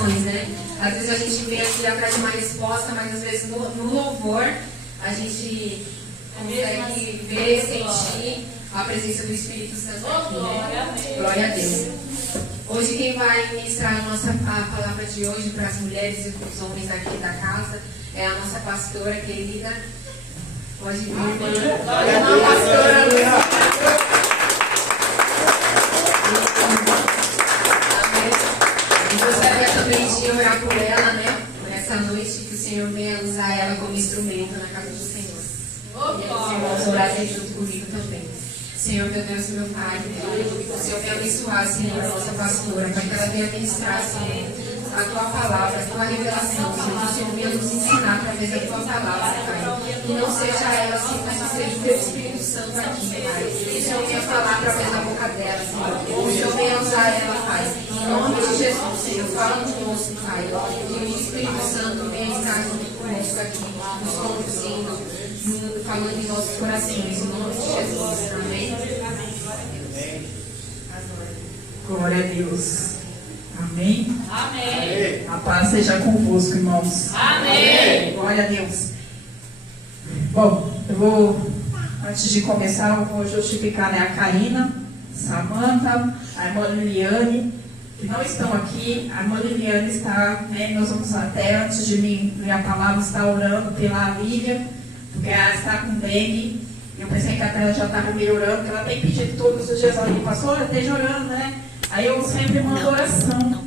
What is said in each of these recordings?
corações, né? Às vezes a gente vem aqui atrás de uma resposta, mas às vezes no louvor a gente consegue ver, sentir a presença do Espírito Santo aqui, né? Glória a Deus. Hoje quem vai ministrar a palavra de hoje para as mulheres e para os homens aqui da casa é a nossa pastora querida. Pode vir, irmã. Pastora. Gostaria também de orar por ela, né? Nessa noite, que o Senhor venha usar ela como instrumento na casa do Senhor. E os irmãos orarem junto comigo também. Senhor, meu Deus, meu Pai, o Senhor venha abençoar, Senhor, a nossa pastora, para que ela venha ministrar, Senhor, a Tua palavra, a Tua revelação, Senhor, que o Senhor venha nos ensinar através da Tua palavra, Pai. Que não seja ela, Senhor, mas seja o Teu Espírito Santo aqui, Pai. Que o Senhor venha falar através da boca dela, Senhor. Que o Senhor venha usar ela, Pai. Em nome de Jesus, Senhor, fala conosco, Pai. Que o Espírito Santo venha estar junto conosco aqui, nos conduzindo, falando em nossos corações, em nome de Jesus. Amém. Glória a Deus. Amém. Amém. A paz seja convosco, irmãos. Amém. Glória a Deus. Bom, eu vou, antes de começar, eu vou justificar, né, a Karina, Samanta, a irmã Liliane, que não estão aqui. A irmã Liliane está, né, nós vamos até, antes de minha palavra, estar orando pela Lívia, porque ela está com dengue. Eu pensei que até ela já estava melhorando, porque ela tem pedido todos os dias ali, pastor, esteja orando, né? Aí eu sempre mando oração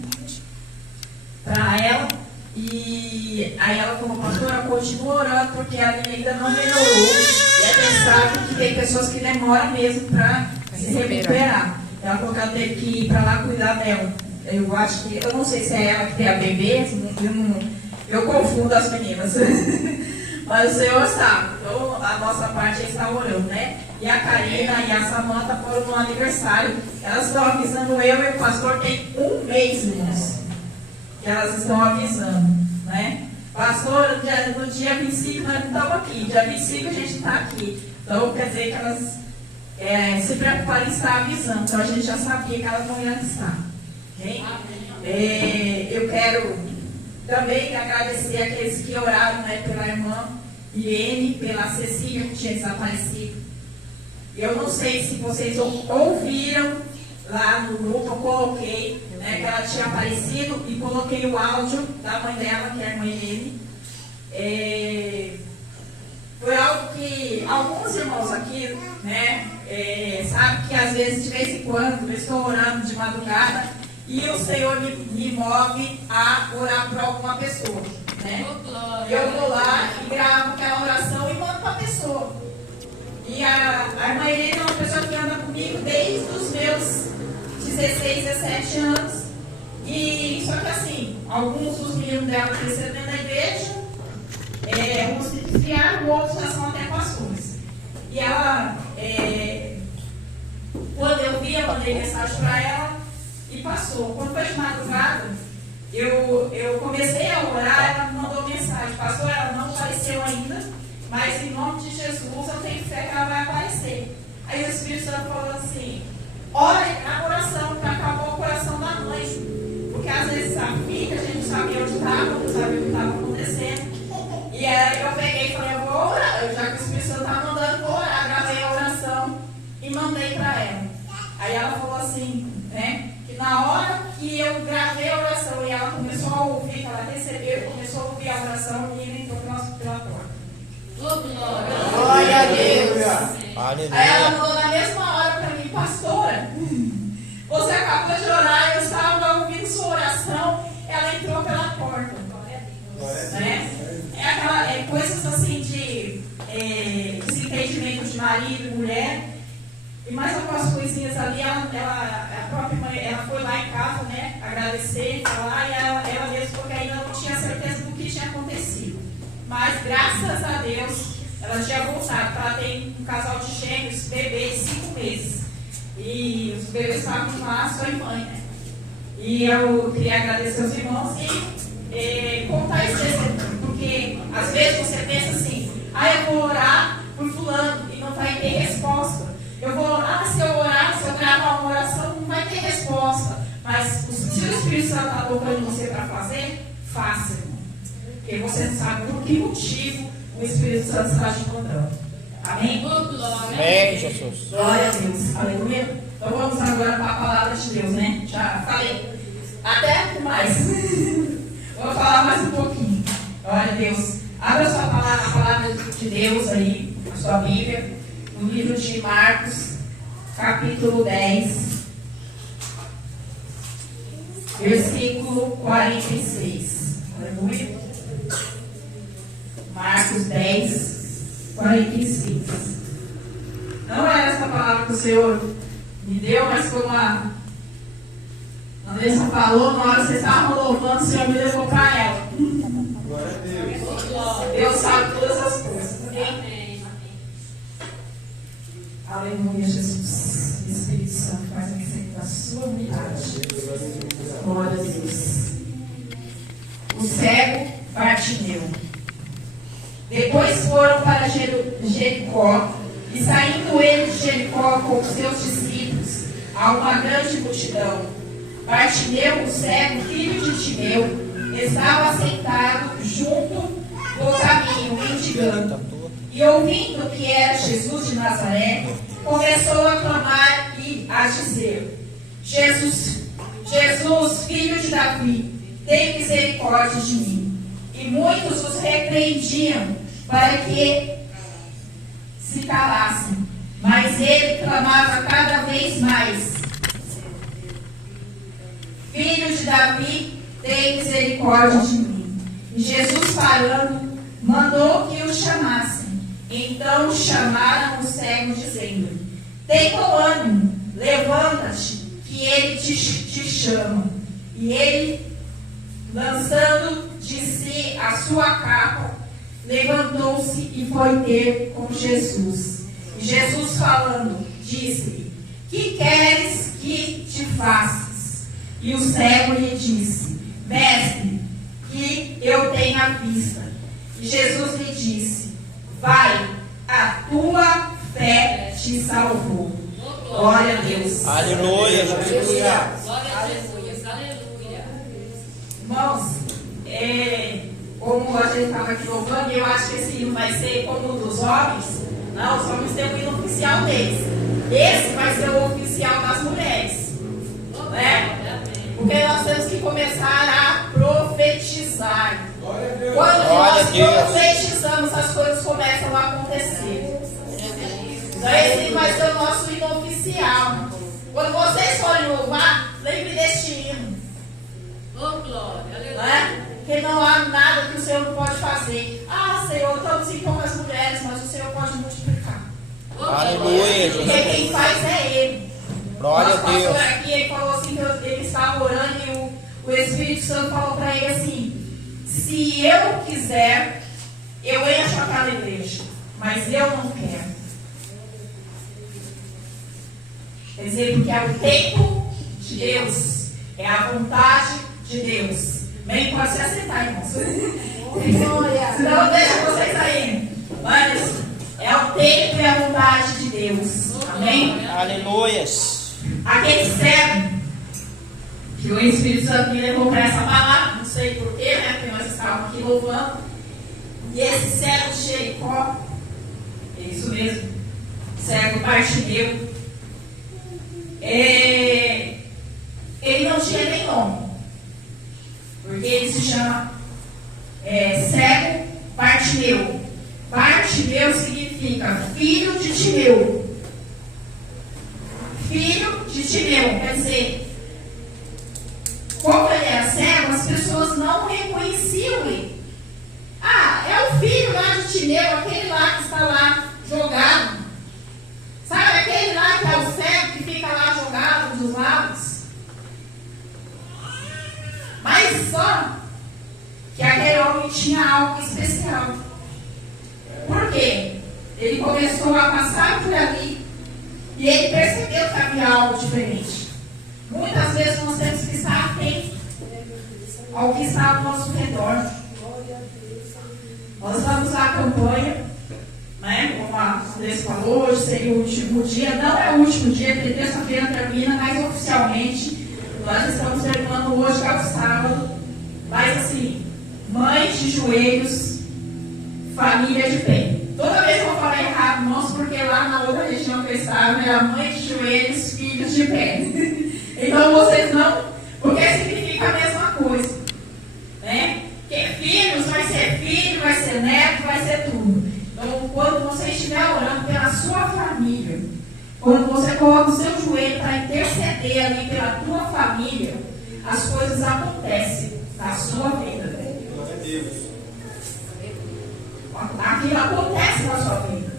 para ela. E aí ela falou, pastora, continua orando, porque a Lívia ainda não melhorou. E a gente sabe que tem pessoas que demoram mesmo para se recuperar. Ela falou que ela teve que ir para lá cuidar dela. Eu acho que, eu não sei se é ela que tem a bebê, eu confundo as meninas. Mas o Senhor sabe, então a nossa parte é estar orando, né? E a Karina e a Samanta foram no aniversário. Elas estão avisando eu e o pastor tem um mês, irmãos, que elas estão avisando, né? Pastor, no dia 25 nós não estamos aqui, dia 25 a gente está aqui. Então quer dizer que elas se preocuparam em estar avisando, então a gente já sabia que elas não iam estar. Okay? Eu quero também agradecer aqueles que oraram, né, pela irmã Irene, pela Cecília, que tinha desaparecido. Eu não sei se vocês ouviram lá no grupo, eu coloquei, né, que ela tinha aparecido e coloquei o áudio da mãe dela, que é a irmã Irene. Foi algo que alguns irmãos aqui, né, sabem que às vezes, de vez em quando, eu estou orando de madrugada e o Senhor me move a orar por alguma pessoa, né? Eu vou lá e gravo aquela oração e mando para a pessoa. E a irmã Irene é uma pessoa que anda comigo desde os meus 16, 17 anos. E só que assim, alguns dos meninos dela cresceram dentro da igreja, uns se desviaram, outros já são até pastores. E ela, quando eu vi, eu mandei mensagem para ela e passou. Quando foi de madrugada, eu comecei a orar, ela me mandou mensagem, pastor, ela não apareceu ainda, mas em nome de Jesus eu tenho fé que ela vai aparecer. Aí o Espírito Santo falou assim, ora na oração, para acabar o coração da mãe, porque às vezes a filha, a gente não sabia onde estava, não sabia o que estava acontecendo. E aí eu peguei e falei, eu vou orar, já que o Espírito Santo está mandando, vou orar, gravei a oração e mandei para ela. Aí ela falou assim, né? Na hora que eu gravei a oração e ela começou a ouvir, que ela recebeu, começou a ouvir a oração e ele entrou pela porta. Glória a Deus. Aí ela falou na mesma hora para mim, pastora, você acabou de orar, eu estava ouvindo sua oração, ela entrou pela porta. Né? Coisas assim de desentendimento de marido e mulher. E mais algumas coisinhas ali, a própria mãe, ela foi lá em casa, né, agradecer, falar, e ela mesma, porque ainda não tinha certeza do que tinha acontecido. Mas, graças a Deus, ela tinha voltado, ela tem um casal de gêmeos, bebê de 5 meses. E os bebês estavam lá, sua mãe, né? E eu queria agradecer aos irmãos e contar esse testemunho, porque às vezes você pensa assim, eu vou orar por fulano e não vai ter resposta. Eu vou orar, se eu gravar uma oração, não vai ter resposta. Mas Mas se o Espírito Santo está tocando você para fazer, faça, irmão. Porque você não sabe por que motivo o Espírito Santo está te mandando. Amém? Amém, Jesus. Glória a Deus. Aleluia. Então vamos agora para a palavra de Deus, né? Já falei até mais. Vou falar mais um pouquinho. Glória a Deus. Abra sua palavra, a palavra de Deus aí, a sua Bíblia, no livro de Marcos, capítulo 10, versículo 46. Aleluia. Marcos 10, 46. Não é essa palavra que o Senhor me deu, mas foi uma. A Andressa falou, na hora que vocês estavam louvando, o Senhor me levou para ela. Glória a Deus. Deus sabe todas as coisas. Amém? Aleluia, Jesus. Espírito Santo, faz a receita da sua unidade. Glória a Deus. O cego Bartimeu. Depois foram para Jericó, e saindo ele de Jericó com os seus discípulos, a uma grande multidão. Bartimeu, o cego, filho de Timeu, estava sentado junto do caminho, mendigando. E ouvindo que era Jesus de Nazaré, começou a clamar e a dizer: Jesus, Jesus, filho de Davi, tem misericórdia de mim. E muitos os repreendiam para que se calassem. Mas ele clamava cada vez mais: Filho de Davi, tem misericórdia de mim. E Jesus, parando, mandou que o chamassem. Então chamaram o cego, dizendo: Tem bom ânimo, levanta-te, que ele te chama. E ele, lançando de si a sua capa, levantou-se e foi ter com Jesus. E Jesus, falando, disse-lhe: Que queres que te faças? E o cego lhe disse: Mestre, que eu tenha vista. E Jesus lhe disse: Vai, a tua fé te salvou. Glória a Deus. Aleluia, Jesus. Glória a Jesus, aleluia. Irmãos, como a gente estava aqui louvando, eu acho que esse hino vai ser como o dos homens. Não, os homens têm o hino oficial deles. Esse vai ser o oficial das mulheres. Né? Porque nós temos que começar a profetizar. Quando nós profetizamos, as coisas começam a acontecer. Então esse vai ser o nosso hino oficial. Quando vocês forem louvar, lembre deste hino. Oh, glória, aleluia. Né? Porque não há nada que o Senhor não pode fazer. Ah, Senhor, estamos em poucas mulheres, mas o Senhor pode multiplicar. Aleluia, Porque quem faz é Ele. Glória Nosso a Deus. pastor aqui, ele falou assim, que ele estava orando e o Espírito Santo falou para ele assim: se eu quiser, eu encho aquela igreja, mas eu não quero. Quer dizer, porque é o tempo de Deus, é a vontade de Deus. Bem, pode se aceitar, irmãos. Senão deixa vocês aí. Mas é o tempo e a vontade de Deus. Amém? Aleluia. Aquele cego que o Espírito Santo me levou para essa palavra, não sei porquê, né? Porque nós estávamos aqui louvando. E esse cego de Jericó, é isso mesmo, cego Bartimeu, ele não tinha nem nome, porque ele se chama cego Bartimeu. Bartimeu significa filho de Timeu. Filho de Timeu, quer dizer, como ele era cego, as pessoas não reconheciam ele. Ah, é o filho lá de Timeu, aquele lá que está lá jogado. Sabe aquele lá que é o cego que fica lá jogado dos lados? Mas só que aquele homem tinha algo especial. Por quê? Ele começou a passar por ali e ele percebeu que havia algo diferente. Muitas vezes nós temos que estar atentos ao que está ao nosso redor. Nós vamos à campanha, né? Como a Andressa falou, hoje seria o último dia. Não é o último dia, porque terça-feira termina, mas oficialmente Nós estamos terminando hoje, que é o sábado, mas assim, mães de joelhos, família de pé. Toda vez que eu falar errado, irmãos, porque lá na outra região que eu estava, era mãe de joelhos, filhos de pé. Então vocês não, porque significa a mesma coisa, né? Porque filhos vai ser filho, vai ser neto, vai ser tudo. Então, quando você estiver orando pela sua família, quando você coloca o seu joelho para interceder ali pela tua família, as coisas acontecem na sua vida. Glória a Deus. Aquilo acontece na sua vida.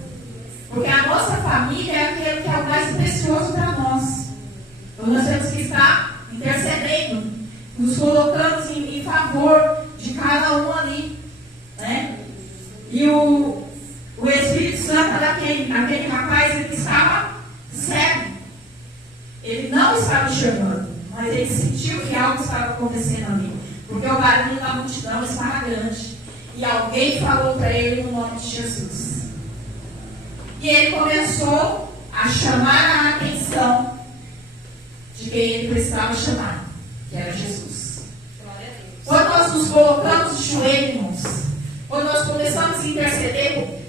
Porque a nossa família é aquele que é o mais precioso para nós. Então nós temos que estar intercedendo, nos colocando em favor de cada um ali, né? E o Espírito Santo daquele rapaz, ele estava cego. Ele não estava enxergando, mas ele sentiu que algo estava acontecendo ali. Porque o barulho da multidão estava grande. E alguém falou para ele no nome de Jesus. E ele começou a chamar a atenção de quem ele precisava chamar, que era Jesus. Quando nós nos colocamos de joelho, irmãos, quando nós começamos a interceder,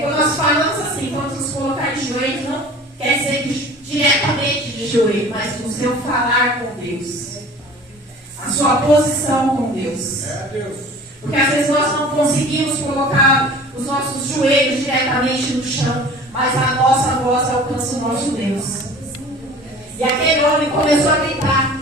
quando nós falamos assim, quando nos colocar de joelho, não quer dizer que diretamente de joelho, mas no seu falar com Deus, a sua posição com Deus. Porque às vezes nós não conseguimos colocar os nossos joelhos diretamente no chão, mas a nossa voz alcança o nosso Deus. E aquele homem começou a gritar: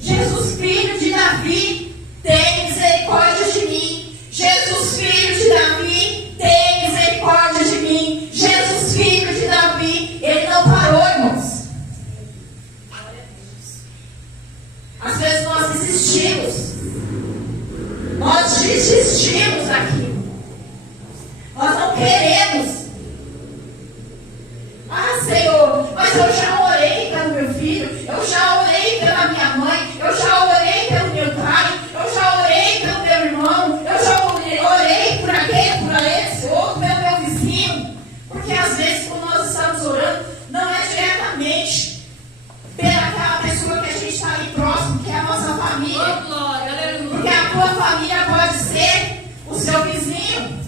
Jesus, filho de Davi, tem misericórdia de mim. Jesus, filho de Davi, tem misericórdia de mim. Jesus, filho de Davi. Ele não parou, irmãos. Às vezes nós desistimos. Nós desistimos daquilo. Nós não queremos. Ah, Senhor, mas eu já orei pelo meu filho, eu já orei pela minha mãe, eu já orei pelo meu pai, eu já orei pelo meu irmão, eu já orei por aquele, por esse outro, pelo meu vizinho. Porque às vezes quando nós estamos orando, não é diretamente pelaquela pessoa que a gente está ali próximo, que é a nossa família. Oh, glória, aleluia. Porque a tua família pode ser o seu vizinho.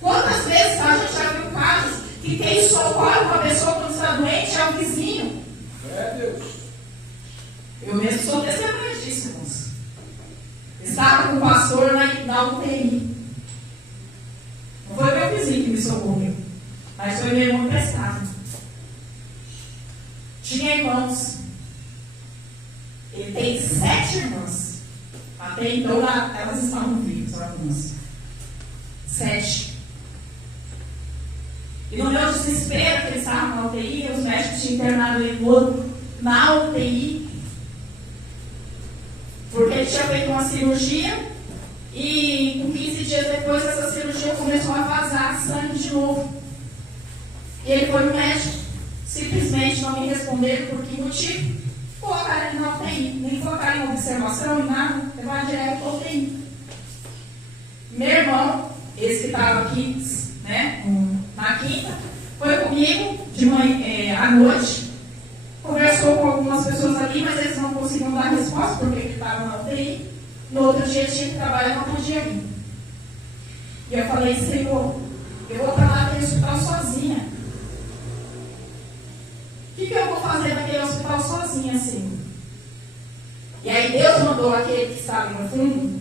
Quantas vezes a gente já viu casos que quem socorre uma pessoa quando está doente é o vizinho? Eu mesmo sou testemunha disso, irmãos. Estava com o pastor na UTI. Não foi meu vizinho que me socorreu, mas foi meu irmão emprestado. Tinha irmãos. Ele tem 7 irmãs. Até então elas estavam vivas, algumas. 7. E no meu desespero, que ele estava na UTI, os médicos tinham internado ele na UTI, porque ele tinha feito uma cirurgia e com 15 dias depois essa cirurgia começou a vazar sangue de novo. E ele foi no médico, simplesmente não me responderam por que motivo. Colocaram ele na UTI, nem colocaram em observação, em nada, levaram direto para a UTI. Meu irmão, esse que estava aqui, né, na quinta, foi comigo de manhã, à noite, conversou com algumas pessoas ali, mas eles não conseguiam dar resposta porque ele estava na UTI. No outro dia ele tinha que trabalhar, não podia vir. E eu falei: Senhor, eu vou para lá naquele hospital sozinha. O que eu vou fazer naquele hospital sozinha, Senhor? E aí Deus mandou aquele que estava no fundo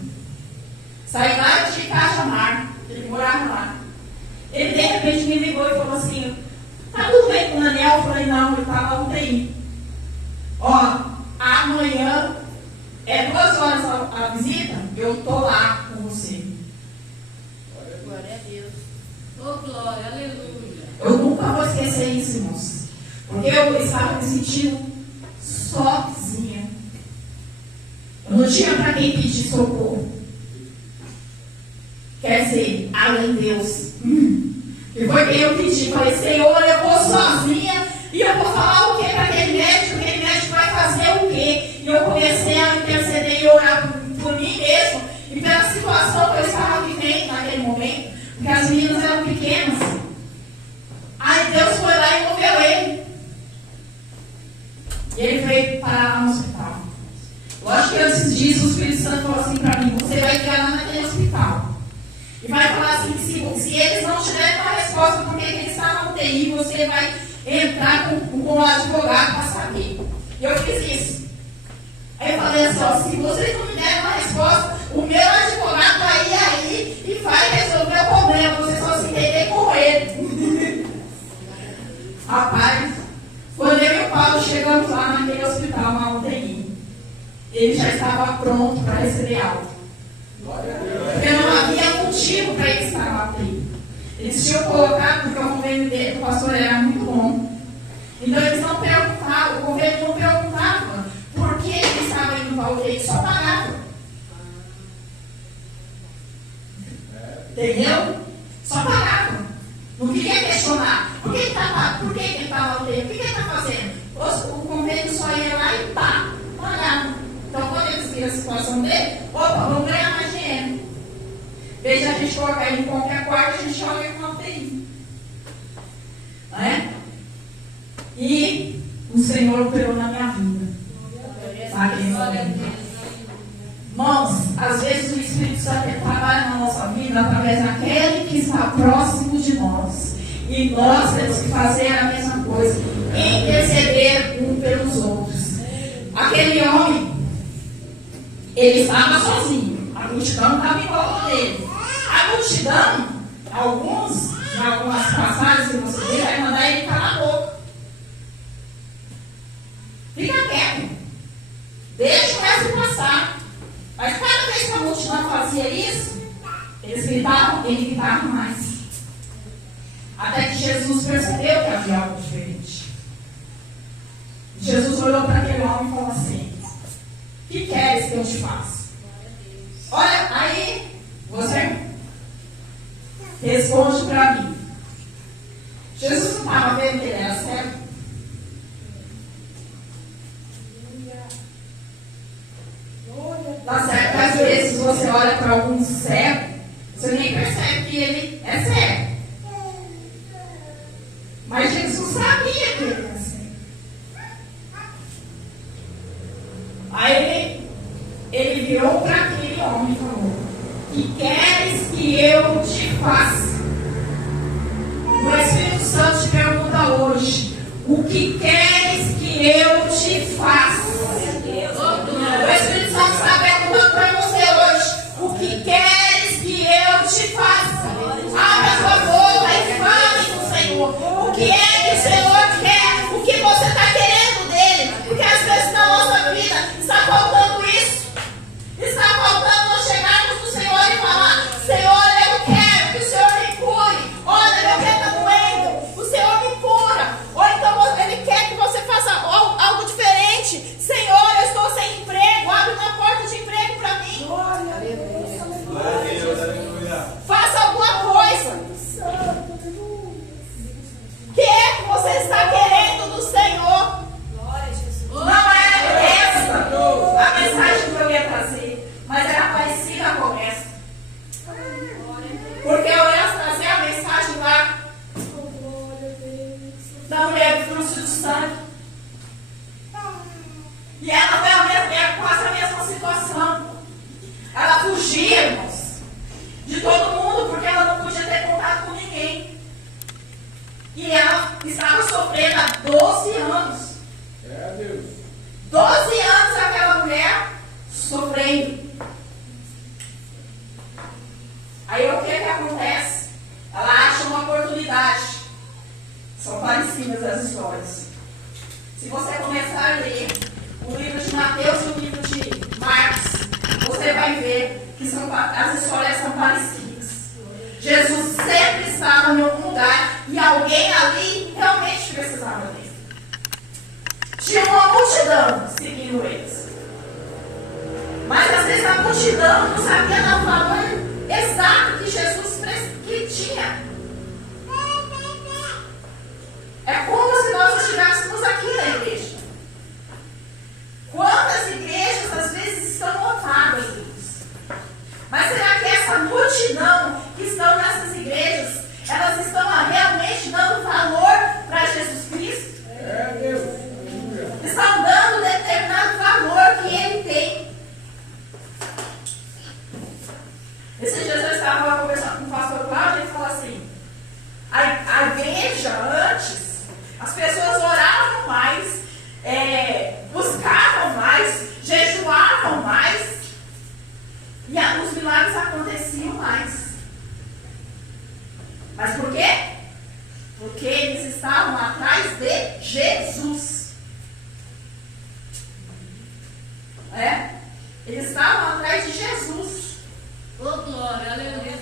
sair lá de Cajamar, ele morava lá. Ele de repente me ligou e falou assim: tá tudo bem com o Daniel? Eu falei: não, ele está na UTI. Ó, amanhã é 2 horas a visita, eu estou lá com você. Glória a Deus. Oh, glória, aleluia. Eu nunca vou esquecer isso, irmãos. Porque eu estava me sentindo sozinha. Eu não tinha para quem pedir socorro. Quer dizer, além de Deus. E foi quem eu pedi. Falei: Senhor, eu vou sozinha e eu vou falar o que para aquele médico vai fazer o quê? E eu comecei a interceder e orar por mim mesmo e pela situação que eu estava vivendo naquele momento, porque as meninas eram pequenas. Aí Deus foi lá e moveu ele. parar lá no hospital. Lógico que antes disso o Espírito Santo falou assim para mim: você vai ligar lá naquele hospital. E vai falar assim: que se eles não tiverem uma resposta por que ele está na UTI, você vai entrar com o advogado para saber. E eu fiz isso. Aí eu falei assim: ó, se vocês não me derem uma resposta, o meu advogado vai ir aí e vai resolver o problema. Vocês vão se entender com ele. Rapaz, quando eu e o Paulo chegamos lá naquele hospital, na UTI, ele já estava pronto para receber alta. Porque não havia motivo para ele estar na UTI. Eles tinham colocado, porque o convênio dele, o pastor, era muito bom. Então eles não perguntavam, o convênio não perguntava por que ele estava indo para a UTI, só pagava. Entendeu? Só pagava. Não queria questionar. Por que ele está na UTI? O que ele está fazendo? O convênio só ia lá e pá, pagava. Então quando eles viram a situação dele, opa, vamos ganhar mais dinheiro. Em vez de a gente colocar ele em qualquer quarto, a gente joga ele na UTI. Não é? E o Senhor operou na minha vida. Irmãos, às vezes o Espírito Santo trabalha na nossa vida através daquele que está próximo de nós. E nós temos que fazer a mesma coisa, interceder um pelos outros. Aquele homem, ele estava sozinho, a multidão estava em volta dele. A multidão, em algumas passagens que você vê, vai mandar ele calar a boca. Fica quieto, deixa o resto passar. Mas cada vez que a multidão fazia isso, eles gritavam, ele gritava mais. Até que Jesus percebeu que havia algo diferente. Jesus olhou para aquele homem e falou assim: o que queres que eu te faça? Olha, aí você responde para mim. Jesus não estava vendo que ele era cego? Tá certo? Às vezes você olha para algum cego, você nem percebe que ele é cego. Mas Jesus sabia que ele era cego. Aí ele virou para aquele homem e falou: que queres que eu te faça? O Espírito Santo te pergunta hoje: o que queres que eu te faça? O Espírito Santo está perguntando para você hoje: o que queres que eu te faça? Abra a sua boca e fale com o Senhor. O que é que o Senhor quer? O que você está querendo dele? Porque às vezes na nossa vida está faltando isso. Está faltando nós chegarmos no Senhor e falar: Senhor, eu quero que o Senhor me cure. Olha, meu pé está doendo. O Senhor me cura. Ou então Ele quer que você faça algo diferente. Senhor, eu estou sem emprego. Abre uma porta de emprego para mim. Faça alguma coisa. O que é que você está querendo do Senhor? Não é essa a mensagem que eu ia trazer, mas era parecida com essa. Porque eu ia trazer a mensagem lá da mulher do fluxo do sangue. E ela foi quase a mesma situação. Ela fugia, irmãos, de todo mundo, porque ela não podia ter contato com ninguém. E ela estava sofrendo há 12 anos. 12 anos aquela mulher sofrendo. Aí o que acontece? Ela acha uma oportunidade. São parecidas as histórias. Se você começar a ler o livro de Mateus e o livro de Marcos, você vai ver que as histórias são parecidas. Jesus sempre estava em algum lugar e alguém ali realmente precisava dele. Tinha uma multidão seguindo eles. Mas às vezes a multidão não sabia dar o valor exato que Jesus tinha. É como se nós estivéssemos aqui na igreja. Quantas igrejas às vezes estão lotadas, Deus? Mas será que essa multidão que estão nessas igrejas, elas estão realmente dando valor para Jesus Cristo? Estão dando determinação Mas por quê? Porque eles estavam atrás de Jesus. Eles estavam atrás de Jesus. Ô, glória, aleluia.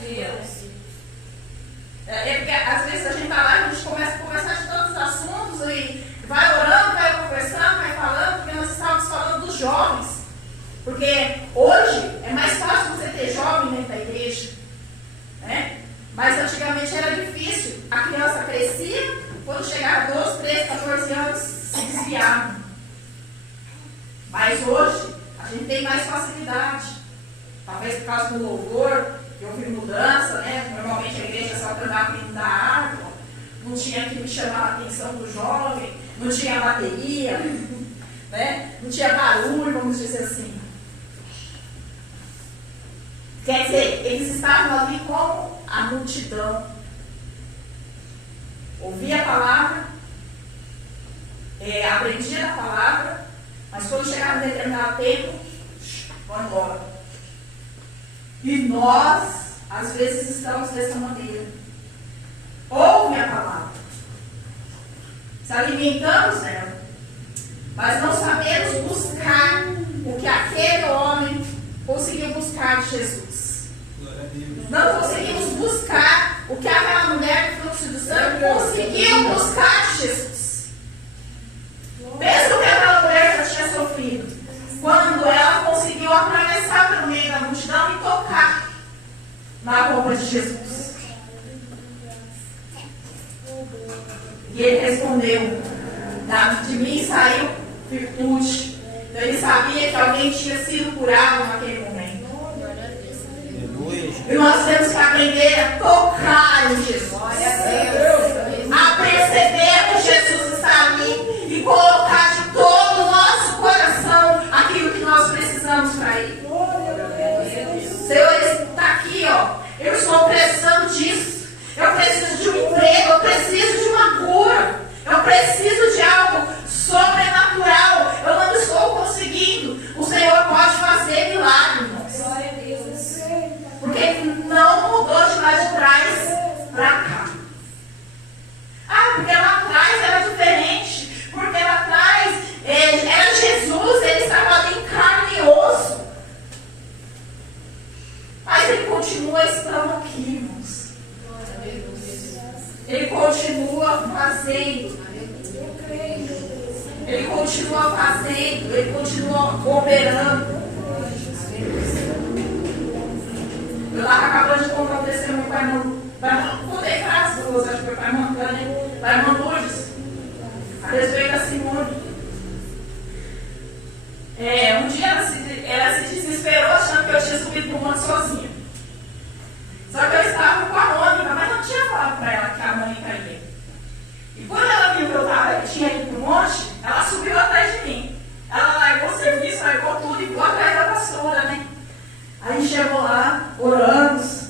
Porque às vezes a gente vai lá e a gente começa a conversar de todos os assuntos e vai orando, vai conversando, vai falando, porque nós estávamos falando dos jovens. Porque hoje é mais fácil você ter jovem dentro da igreja, né? Mas antigamente era difícil. A criança crescia, quando chegava a 12, 13, 14 anos, se desviava. Mas hoje a gente tem mais facilidade. Talvez por causa do louvor, que houve mudança, né? Normalmente a igreja só cantava dentro da harpa, não tinha que me chamar a atenção do jovem, não tinha bateria, né? Não tinha barulho, vamos dizer assim. Quer dizer, eles estavam ali como a multidão. Ouvia a palavra, aprendia a palavra, mas quando chegava um determinado tempo, vão embora. E nós, às vezes, estamos dessa maneira. Ouve a palavra. Se alimentamos dela, mas não sabemos buscar o que aquele homem conseguiu buscar de Jesus. Não conseguimos buscar o que aquela mulher do fluxo do sangue conseguiu buscar de Jesus. Mesmo que aquela mulher já tinha sofrido, quando ela conseguiu atravessar pelo meio da multidão e tocar na roupa de Jesus. E ele respondeu: de mim saiu virtude. Então ele sabia que alguém tinha sido curado naquele momento. E nós temos que aprender a tocar em Jesus. A perceber que Jesus está ali e colocar de todo o nosso coração aquilo que nós precisamos para Ele. Senhor, Ele está aqui, ó. Eu estou precisando disso. Eu preciso de um emprego, eu preciso de uma cura. Eu preciso de algo sobrenatural. Eu não estou conseguindo. O Senhor pode fazer milagre, irmãos. Porque Ele não mudou de lá de trás para cá. Porque lá atrás era diferente. Porque lá atrás era Jesus, Ele estava ali em carne e osso. Mas Ele continua estando aqui, irmãos. Ele continua fazendo. Ele continua fazendo. Ele continua operando. Eu estava acabando de contar um testemunho para a irmã. Contei para as duas, acho que foi para a irmã Tânia, para a irmã Lourdes, a respeito da Simone. Um dia ela se desesperou achando que eu tinha subido para o monte sozinha. Só que eu estava com a Mônica, mas não tinha falado para ela que a Mônica ia. E quando ela viu que eu tinha ido para o monte, ela subiu atrás de mim. Ela largou o serviço, largou tudo e ficou atrás da pastora, né? Aí chegou lá, oramos.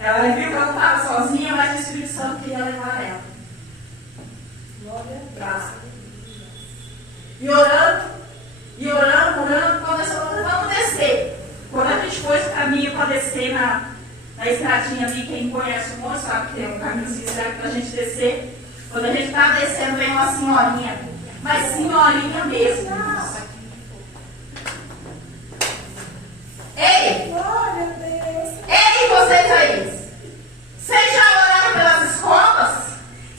Ela viu que ela não estava sozinha, mas o Espírito Santo queria levar ela. E orando, quando nós falamos, vamos descer. Quando a gente foi esse caminho para descer na estradinha ali, quem conhece o monte sabe que tem um caminhozinho certo para a gente descer. Quando a gente estava descendo, veio uma senhorinha, mas senhorinha mesmo. Ei! Ei, vocês aí! Vocês já oraram pelas escolas?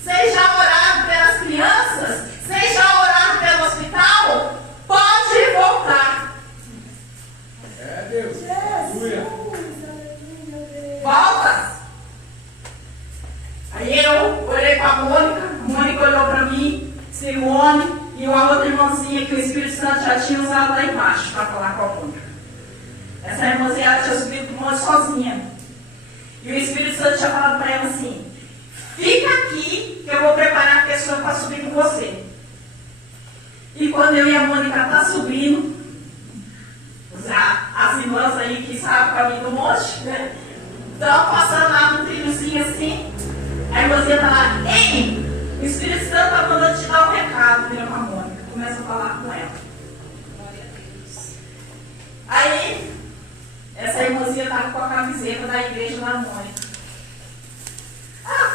Vocês já oraram pelas crianças? Vocês já oraram pelo hospital? Pode voltar. Deus. Aleluia. Volta. Aí eu olhei para a Mônica olhou para mim, Simone e uma outra irmãzinha que o Espírito Santo já tinha usado lá embaixo para falar com a Mônica. Essa irmãzinha ela tinha subido para o monte sozinha. E o Espírito Santo tinha falado para ela assim: fica aqui que eu vou preparar a pessoa para subir com você. E quando eu e a Mônica tá subindo, as irmãs aí que sabem o caminho do monte, né? Estão passando lá no trilhozinho assim. A irmãzinha tá lá: ei, o Espírito Santo tá mandando te dar um recado. Vira para a Mônica, começa a falar com ela. Aí essa irmãzinha estava com a camiseta da igreja da Mônica. Ela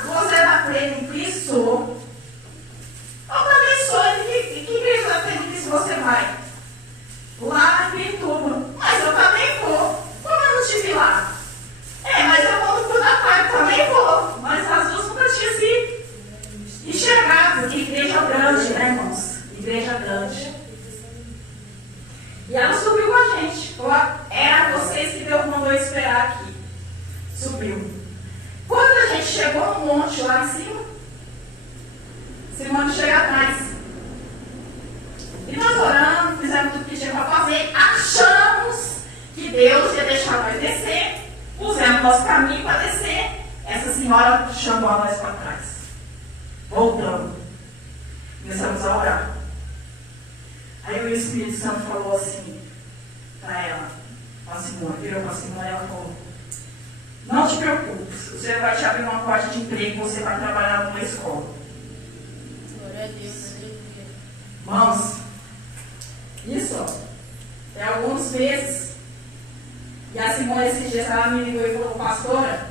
monte lá em cima. Esse monte chega atrás. E nós oramos, fizemos tudo que tinha para fazer, achamos que Deus ia deixar nós descer, pusemos nosso caminho para descer. Essa senhora chamou nós para trás. Voltamos. Começamos a orar. Aí o Espírito Santo falou assim para ela, para a Simone, virou para a Simone e ela falou: não te preocupes, você vai te abrir uma porta de emprego, você vai trabalhar numa escola. Glória a Deus, aleluia. Irmãos, isso, ó, tem alguns meses. E a Simone esses dias ela me ligou e falou: pastora,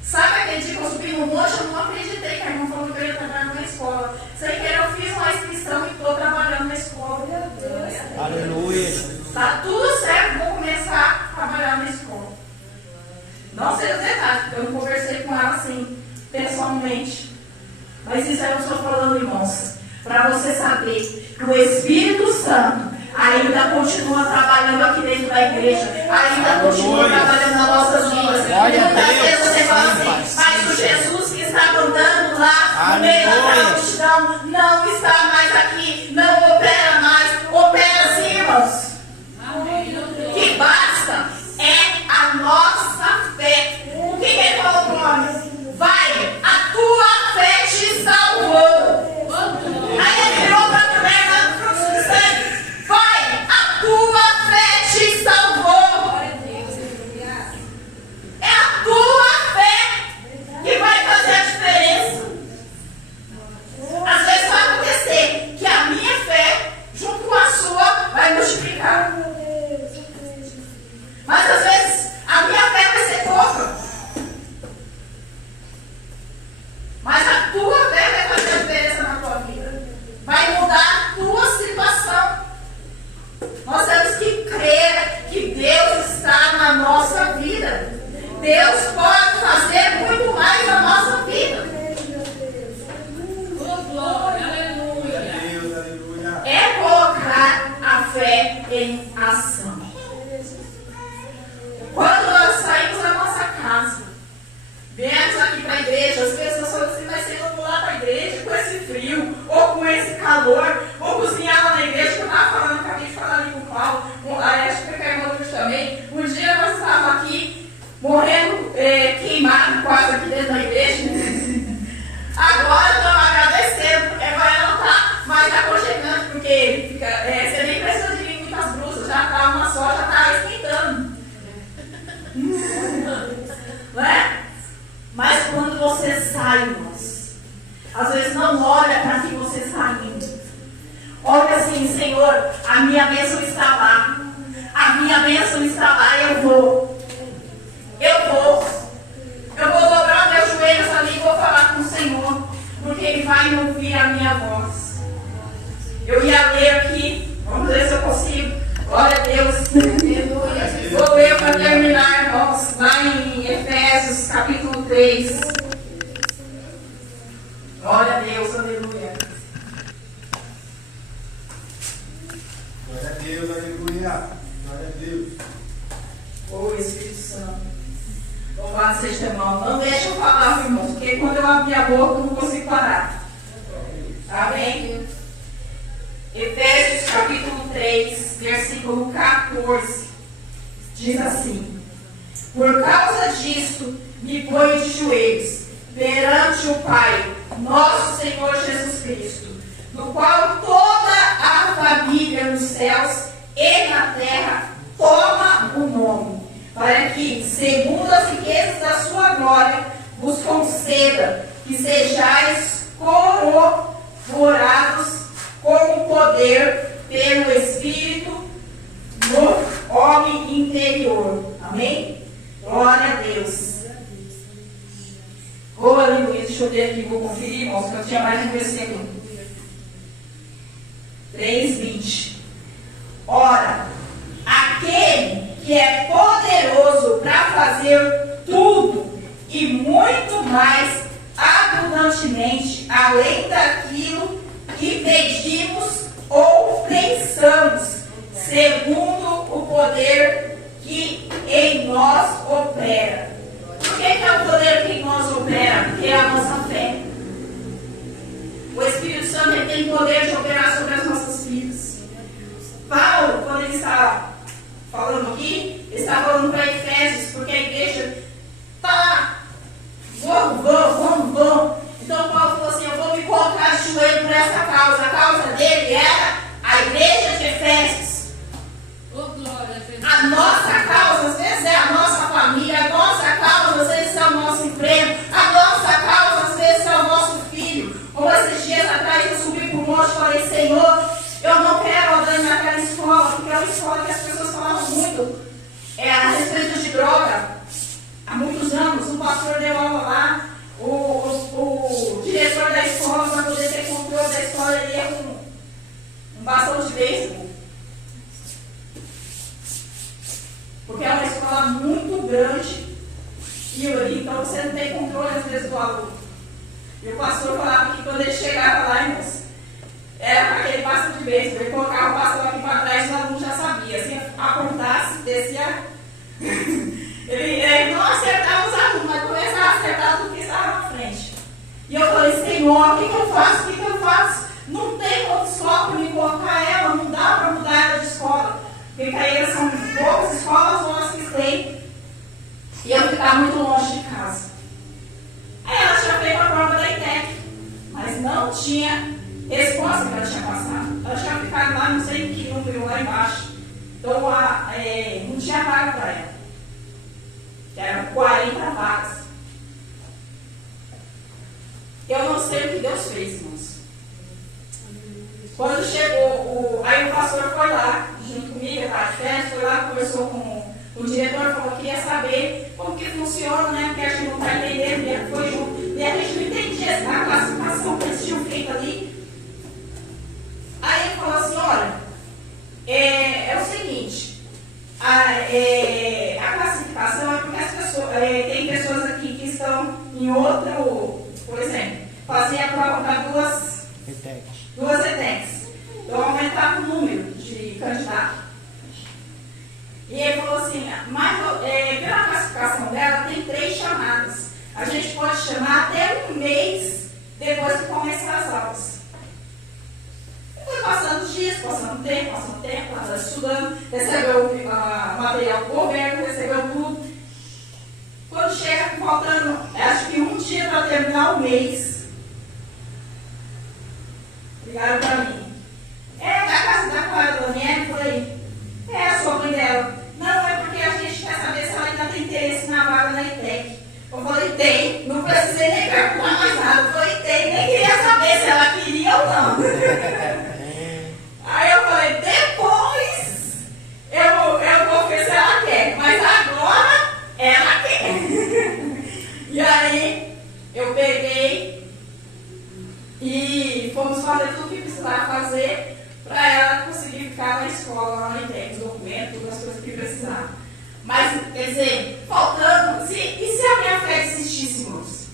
sabe aquele dia que eu subi no monte? Eu não acreditei que a irmã falou que eu ia trabalhar numa escola. Sem querer eu fiz uma inscrição e estou trabalhando na escola. Meu Deus. Aleluia. Tá tudo certo, vou começar a trabalhar na escola. Não sei os detalhes, porque eu não conversei com ela assim, pessoalmente. Mas isso aí eu estou falando, irmãos, para você saber que o Espírito Santo ainda continua trabalhando aqui dentro da igreja, ainda continua trabalhando nas nossas vidas. Muitas vezes você fala assim: mas o Jesus que estava andando lá no meio daquela multidão não está mais aqui, não opera mais. Opera sim, irmãos. O que basta é a nossa fé. O que ele falou para o homem? Vai, a tua fé te salvou. Aí ele virou para a mulher lá no fluxo de sangue: vai, a tua fé te salvou. É a tua fé que vai fazer a diferença. Às vezes vai acontecer que a minha fé, junto com a sua, vai multiplicar. Mas às vezes a minha fé vai ser pouca. Mas a tua fé vai fazer a diferença na tua vida. Vai mudar a tua situação. Nós temos que crer que Deus está na nossa vida. Deus pode fazer muito mais na nossa vida. Oh, glória, aleluia. Deus, aleluia. É colocar a fé em ação. Quando nós saímos da nossa casa, viemos aqui para a igreja, as pessoas falam assim: mas você não lá para a igreja com esse frio, ou com esse calor, ou cozinhar lá na igreja, que eu estava falando, acabei de falar ali com o Paulo, acho que foi com a irmã Luz também. Um dia nós estávamos aqui, morrendo, queimado quase aqui dentro da igreja. Agora estamos agradecendo, porque agora ela está mais aconchegante, porque fica, você nem precisa de muitas brusas, já está uma só, já está esquentando. Não é? Mas quando você sai, irmãos, às vezes não olha para que você está indo. Olha assim: Senhor, a minha bênção está lá. A minha bênção está lá, eu vou. Eu vou dobrar meus joelhos ali e vou falar com o Senhor, porque Ele vai ouvir a minha voz. Eu ia ler aqui, vamos ver se eu consigo. Glória a Deus. Vou ler para terminar, irmãos, lá em Efésios capítulo 3. Glória a Deus, aleluia. Glória a Deus, aleluia. Glória a Deus. Ô Espírito Santo, louvado seja teu nome. Não deixa eu falar, irmãos, porque quando eu abrir a boca eu não consigo parar. Amém? Efésios capítulo 3, versículo 14, diz assim: por causa disto, me ponho de joelhos perante o Pai, nosso Senhor Jesus Cristo, no qual toda a família nos céus e na terra toma o nome, para que, segundo as riquezas da sua glória, vos conceda que sejais corroborados com o poder pelo Espírito no homem interior. Amém? Glória a Deus. Oh, aleluia. Deixa eu ver aqui, vou conferir, irmãos, que eu tinha mais um versículo. 3:20. Ora, aquele que é poderoso para fazer tudo e muito mais abundantemente, além daquilo que pedimos ou pensamos, segundo o poder que em nós opera. Por que é o poder que em nós opera? Porque a nossa poder de operar sobre as nossas vidas. Paulo, quando ele está falando aqui, ele está falando para Efésios, porque a igreja está vamos. Então Paulo falou assim, eu vou me colocar de joelho por essa causa. A causa dele era a igreja de Efésios. A nossa causa, às vezes, é a nossa família. A nossa causa, às vezes, é o nosso emprego. A nossa causa, às vezes, é o nosso filho. Como esses dias atrás eu subi para o monte e falei, Senhor, eu não quero andar naquela escola, porque é uma escola que as pessoas falavam muito a respeito de droga. Há muitos anos, um pastor deu aula lá, o diretor da escola, para poder ter controle da escola, ele ia com um bastão de beisebol. Porque é uma escola muito grande e então você não tem controle às vezes do aluno. E o pastor falava que quando ele chegava lá, irmãos, era com aquele bastão de beisebol, ele colocava o bastão aqui para trás e o aluno já sabia. Se apontasse, descia. Ele não acertava os alunos, mas começava a acertar tudo que estava na frente. E eu falei, Senhor, o que eu faço? O que eu faço? Não tem outra escola para me colocar ela, não dá para mudar ela de escola. Porque aí são poucas escolas longe que tem. E eu ficava muito longe de casa. Aí ela tinha feito a prova da ITEC, mas não tinha resposta que ela tinha passado. Ela tinha ficado lá, não sei que número lá embaixo. Então não tinha vaga para ela. Eram 40 vagas. Eu não sei o que Deus fez, irmãos. Quando chegou, aí o pastor foi lá, junto comigo, eu estava de férias, foi lá, conversou com o diretor, falou que ia saber como que funciona, né? Porque a gente não está entendendo, ele foi junto. E a gente não entendia a classificação que eles tinham feito ali. Aí ele falou assim, olha, é o seguinte, a classificação é porque as pessoas, tem pessoas aqui que estão em outro, por exemplo, fazia a prova para duas ETECs. Então aumentava o número de candidatos. E ele falou assim, mas pela classificação dela tem 3 chamadas. A gente pode chamar até um mês depois de começar as aulas. Foi passando os dias, passando tempo, estava estudando, recebeu material do governo, recebeu tudo. Quando chega faltando, acho que um dia para terminar o mês, ligaram para mim. Da casa da Clara Daniela, eu falei, a sua mãe dela. Não, é porque a gente quer saber se ela ainda tem interesse na vaga na ITEC. Eu falei, tem, não precisei nem perguntar mais nada. Eu falei, tem, nem queria saber se ela queria ou não. Aí eu falei, depois eu vou ver se ela quer, mas agora ela quer. E aí eu peguei e fomos fazer tudo o que precisava fazer para ela conseguir ficar na escola, lá na ITEC, os documentos, todas as coisas que precisava. Mas, quer dizer, faltando, e se a minha fé desistisse, irmãos?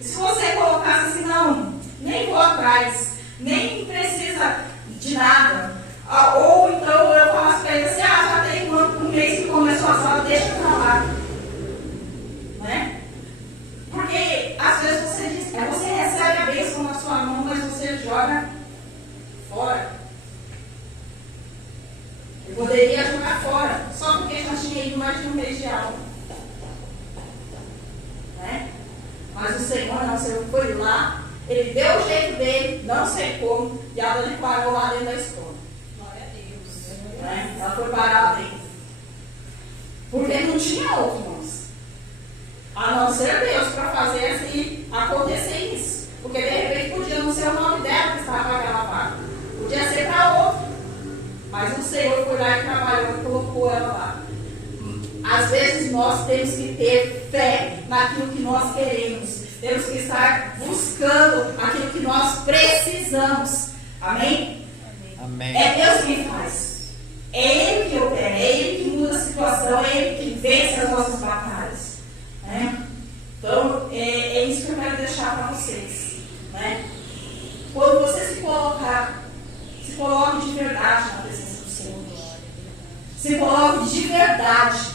Se você colocasse assim, não, nem vou atrás, nem precisa de nada, ou então eu falasse para ele assim, já tem um mês que começou a sala, deixa pra lá. Né? Porque, às vezes, você recebe a bênção na sua mão, mas você joga fora. Eu poderia jogar fora, só porque já tinha ido mais de um mês de aula. Né? Mas o Senhor não, o Senhor foi lá, ele deu o jeito dele, não sei como, e a Dani parou lá dentro da escola. Glória a Deus. Né? Ela foi parar lá dentro. Porque não tinha outro, irmãos. A não ser Deus para fazer assim, acontecer isso. Porque de repente podia não ser o nome dela que estava naquela vaga. Podia ser para outro. Mas o Senhor foi lá e trabalhou e colocou ela lá. Às vezes nós temos que ter fé naquilo que nós queremos. Temos que estar buscando aquilo que nós precisamos. Amém? Amém. É Deus quem faz. É Ele que opera, é Ele que muda a situação, é Ele que vence as nossas batalhas. Né? Então, é isso que eu quero deixar para vocês. Né? Quando você se coloque de verdade na presença do Senhor. Se coloque de verdade.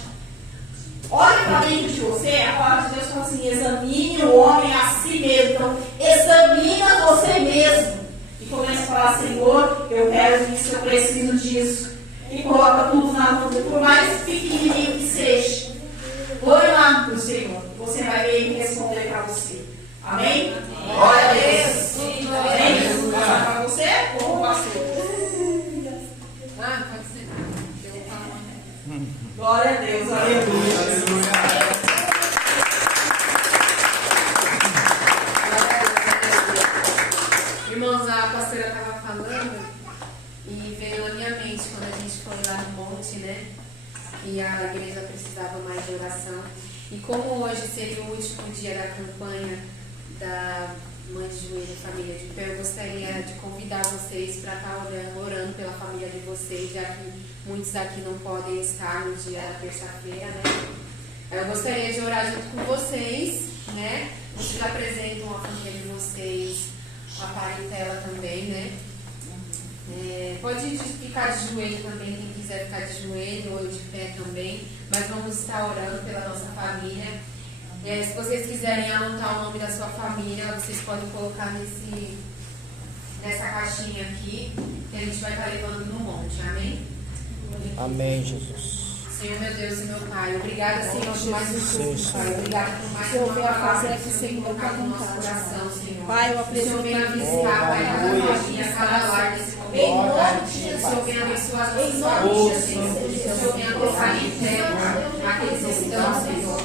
Olhe para dentro de você, a palavra de Deus fala assim, examine o homem a si mesmo. Então, examina você mesmo. começa a falar, Senhor, eu quero isso, eu preciso disso. E coloca tudo na mão dele, por mais pequenininho que seja. Põe lá para o Senhor. Você vai ver Ele responder para você. Amém? Glória a Deus. Amém? Vou passar para você ou o pastor? Pode ser. Eu vou falar. Glória a Deus. Aleluia. Irmãos, a pastora estava falando e veio na minha mente quando a gente foi lá no monte, né? E a igreja precisava mais de oração. E como hoje seria o último dia da campanha da Mãe de Joelho Família de Pé, eu gostaria de convidar vocês para estar orando pela família de vocês, já que muitos aqui não podem estar no dia da terça-feira, né? Eu gostaria de orar junto com vocês, né? Vocês apresentam a família de vocês, a parentela também, né? Pode ficar de joelho também, quem quiser ficar de joelho ou de pé também, mas vamos estar orando pela nossa família. Se vocês quiserem anotar o nome da sua família, vocês podem colocar nessa caixinha aqui, que a gente vai estar levando no monte, amém? Amém, Jesus. Senhor, meu Deus e meu Pai, obrigada, Senhor, por mais um culto, Pai. Obrigada por mais uma palavra que você colocar no nosso coração, Senhor. Pai, eu Que o apresento Senhor venha aqui. visitar, Pai, cada família, cada lar desse momento. Que o Senhor venha abençoar as nossas famílias, Senhor. Que o Senhor venha tocar em terra aqueles que estão, Senhor,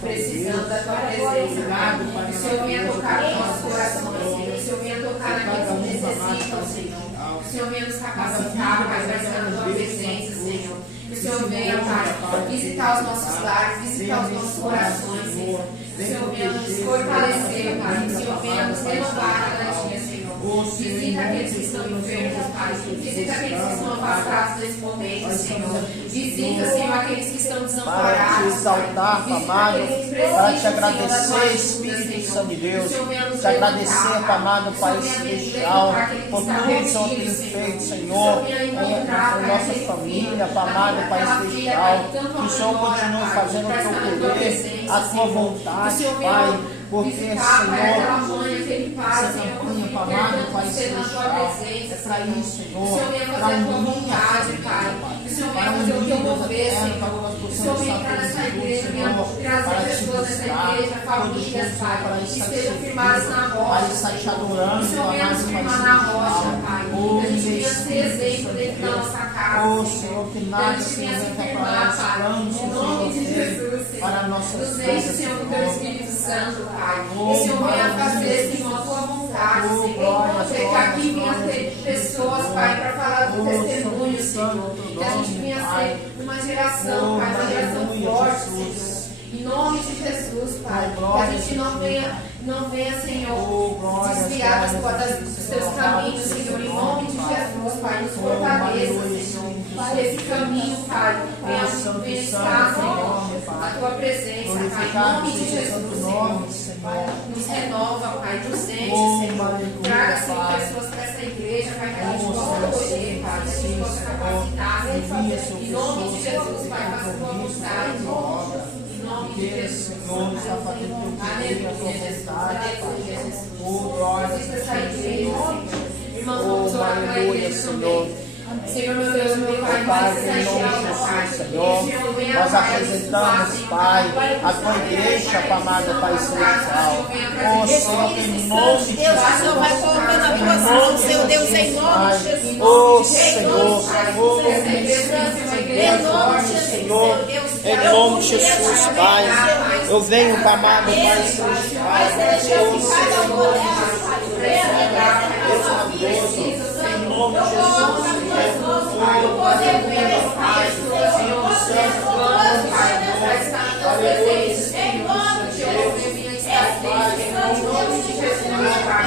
precisando da Tua presença, Pai. Que o Senhor venha tocar em nossos corações, Senhor. Que o Senhor venha tocar naqueles que necessitam, Senhor. Que o Senhor venha nos capacitar, Pai, para estar na Tua presença, Senhor. Que o Senhor venha, Pai, visitar os nossos lares, visitar os nossos corações, Senhor. Que o Senhor venha nos fortalecer, Pai. Que o Senhor venha nos renovar cada dia, Senhor. Visita aqueles que estão enfermos, Pai. Visita aqueles que estão afastados nesse momento, Senhor. Visita, Senhor, aqueles que estão desamparados. Para te exaltar, amado, para te agradecer, Espírito Santo de Deus, te agradecer, amado Pai Celestial, por tudo que o Senhor tem feito, Senhor, em nossa família, amado Pai Celestial, que o Senhor continue fazendo o teu querer, a tua vontade, Pai, porque, Senhor, essa campanha, amado Pai Celestial, é para isso, Senhor, para unir a família, para unir o teu mover, Senhor. O Senhor vem entrar nessa igreja, trazer pessoas nessa igreja, famílias, Pai, que estejam firmadas na rocha. O Senhor venha nos firmar na rocha, Pai. Que a gente venha ser exemplo dentro da nossa casa, Senhor. Que a gente venha se firmar, Pai. Em nome de Jesus, Senhor. Nos enche, Senhor, com teu Espírito Santo, Pai. Que o Senhor venha fazer, Senhor, a tua vontade, Senhor. Que aqui venha ter pessoas, Pai, para falar do testemunho, Senhor. Que a gente venha ser uma geração, Pai, uma geração forte, Senhor. Em nome de Jesus, Pai. Que a gente não venha, Senhor, desviar dos seus caminhos, Senhor. Em nome de Jesus, Pai, nos fortaleça, Senhor. Esse caminho, Pai, venha estar, Senhor, a tua presença, Pai. Em nome de Jesus, Senhor. Nos renova, Pai, nos enche, Senhor. Traga, Senhor, pessoas para essa igreja, Pai, que a gente possa acolher, Pai, que a gente possa capacitar, Senhor. Em nome de Jesus, Pai, faça a tua vontade. Em nome de Jesus. Aleluia, Jesus. Aleluia, Jesus. Visita essa igreja, Senhor. Irmãos, vamos orar pela igreja também. Senhor, meu Deus, meu Pai, Pai, em nome de Jesus, Senhor, nós apresentamos, Pai, a tua igreja, amado Pai Celestial. Ó Senhor, em nome de Jesus, Deus, o Senhor vai colocando a tua mão, seu Deus, em nome de Jesus. Ó Senhor, em nome de Jesus, Pai, eu venho, amado Pai Celestial. Ó Senhor, em nome de Jesus, Pai,